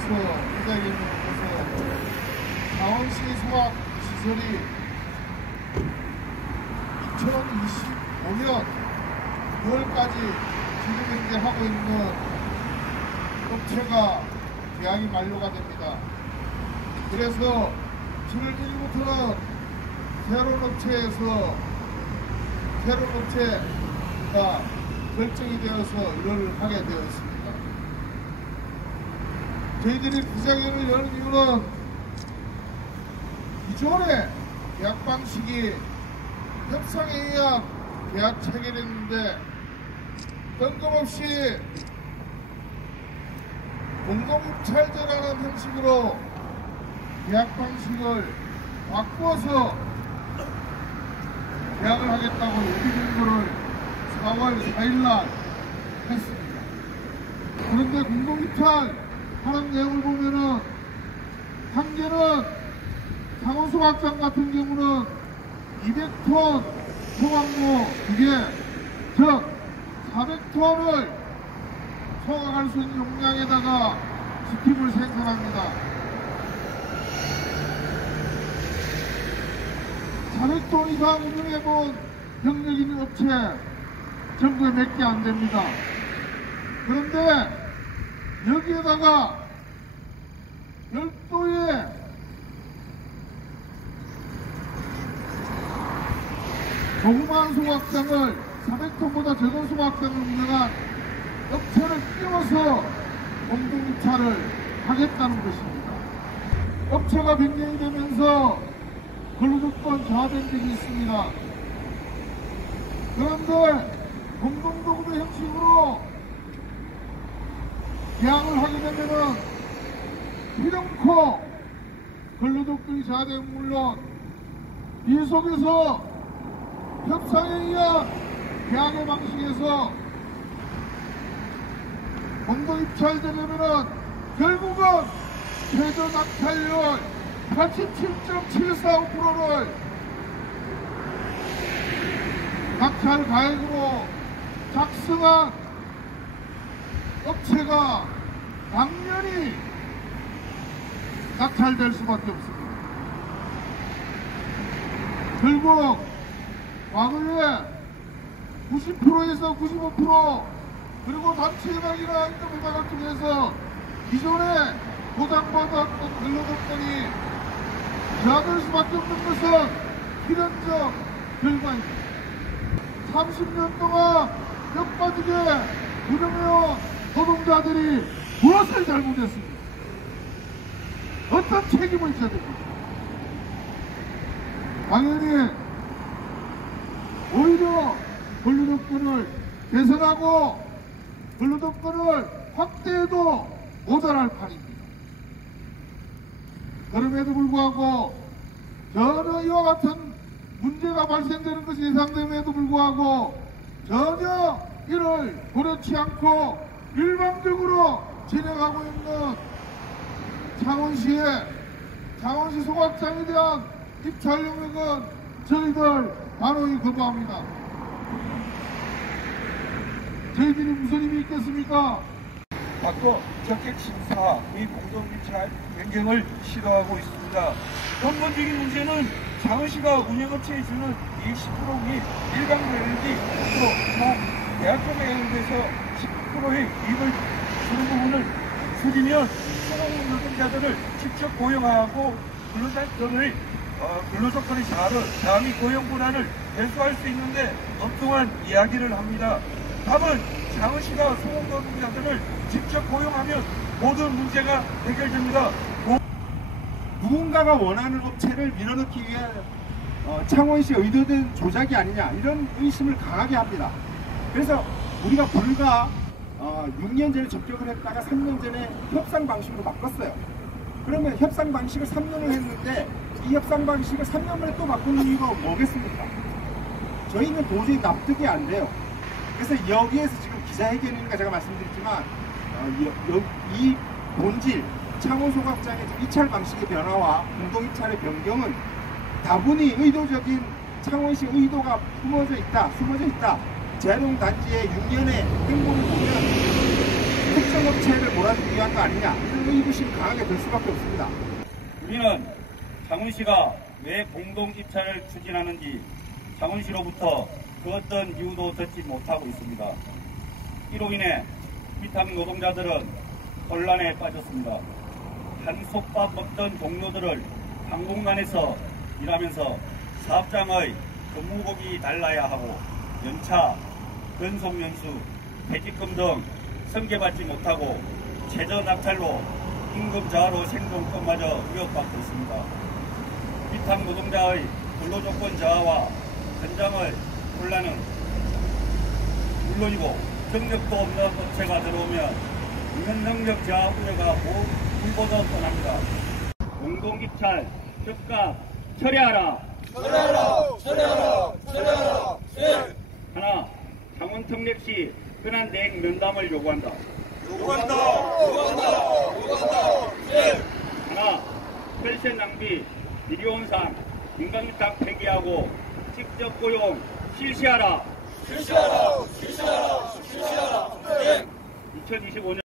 위해서 이 자리에 있는 곳에서 창원시 소각시설이 2025년 6월까지 지금 현재 하고 있는 업체가 계약이 만료가 됩니다. 그래서 7월 1일부터는 새로운 업체가 결정이 되어서 일을 하게 되어 있습니다. 저희들이 기자회견을 여는 이유는 기존의 계약 방식이 협상에 의한 계약 체결했는데 뜬금없이 공동입찰제라는 형식으로 계약 방식을 바꾸어서 계약을 하겠다고 얘기 정보를 4월 4일날 했습니다. 그런데 공동입찰 하는 내용을 보면은 한 개는 창원소각장 같은 경우는 200톤 소각로 2개, 즉 400톤을 소각할 수 있는 용량에다가 스팀을 생산합니다. 400톤 이상 운영해본 경력 있는 업체 전국에 몇 개 안 됩니다. 그런데 여기에다가 별도의 조그마한 소각장을 400톤보다 적은 소각장을 운영한 업체를 끼워서 공동입찰을 하겠다는 것입니다. 업체가 변경이 되면서 근로조건 저하된 적이 있습니다. 그런데 공동도급의 형식으로 계약을 하게 되면은 필연코 근로조건이 저하되면 물론 이 속에서 협상에 의한 계약의 방식에서 공동입찰되려면은 결국은 최저 낙찰률 87.745%를 낙찰 가액으로 작성한 업체가 당연히 낙찰될 수밖에 없습니다. 결국 과거에 90%에서 95% 그리고 단체협약이나 인터뷰박을 통해서 기존에 보장받았던 근로조건이 저하될 수밖에 없는 것은 필연적 결과입니다. 30년 동안 뼈빠지게 운영해온 노동자들이 무엇을 잘못했습니까? 어떤 책임을 져야 됩니까? 당연히 오히려 근로조건을 개선하고 근로조건을 확대해도 모자랄 판입니다. 그럼에도 불구하고 전혀 이와 같은 문제가 발생되는 것이 예상됨에도 불구하고 전혀 이를 고려치 않고 일방적으로 진행하고 있는 창원시 소각장에 대한 입찰 영역은 저희들 단호히 거부합니다. 저희들이 무슨 힘이 있겠습니까? 바꿔 적격 심사의 공동입찰 변경을 시도하고 있습니다. 근본적인 문제는 창원시가 운영업체에 주는 이익 10%의 일반적 LD 또 계약금에 해당돼서 10%의 이익을 주는 부분을 줄이면 소공 노동자들을 직접 고용하고 근로조건의 저하 및 고용 불안을 해소할 수 있는데 엉뚱한 이야기를 합니다. 답은 창원시가 소공 노동자들을 직접 고용하면 모든 문제가 해결됩니다. 누군가가 원하는 업체를 밀어넣기 위해 창원시 의도된 조작이 아니냐 이런 의심을 강하게 합니다. 그래서 우리가 불과 6년 전에 접촉을 했다가 3년 전에 협상 방식으로 바꿨어요. 그러면 협상 방식을 3년을 했는데 이 협상 방식을 3년 만에 또 바꾸는 이유가 뭐겠습니까? 저희는 도저히 납득이 안 돼요. 그래서 여기에서 지금 기자회견이니까 제가 말씀드렸지만 이 본질 창원소각장의 입찰 방식의 변화와 공동입찰의 변경은 다분히 의도적인 창원시 의도가 숨어져 있다. 재활용단지의 6년의 행보를 보면 특정 업체를 몰아주기 위한 거 아니냐 이런 의구심이 강하게 들 수밖에 없습니다. 우리는 창원시가 왜 공동 입찰을 추진하는지 창원시로부터 그 어떤 이유도 듣지 못하고 있습니다. 이로 인해 위탁 노동자들은 혼란에 빠졌습니다. 한솥밥 먹던 동료들을 당분간에서 일하면서 사업장의 근무복이 달라야 하고 연차, 근속연수, 퇴직금 등 승계받지 못하고 최저 낙찰로 임금 저하로 생존권마저 위협받고 있습니다. 위탁 노동자의 근로조건 저하와 현장의 혼란은 물론이고 경력도 없는 업체가 들어오면 있는 능력 저하 우려가 물보듯 뻔합니다. 공동입찰 즉각 철회하라. 하나, 창원특례시 현안대행 면담을 요구한다. 하나, 혈세 낭비, 미리온상, 인간위탁 폐기하고 직접 고용 실시하라. 2025년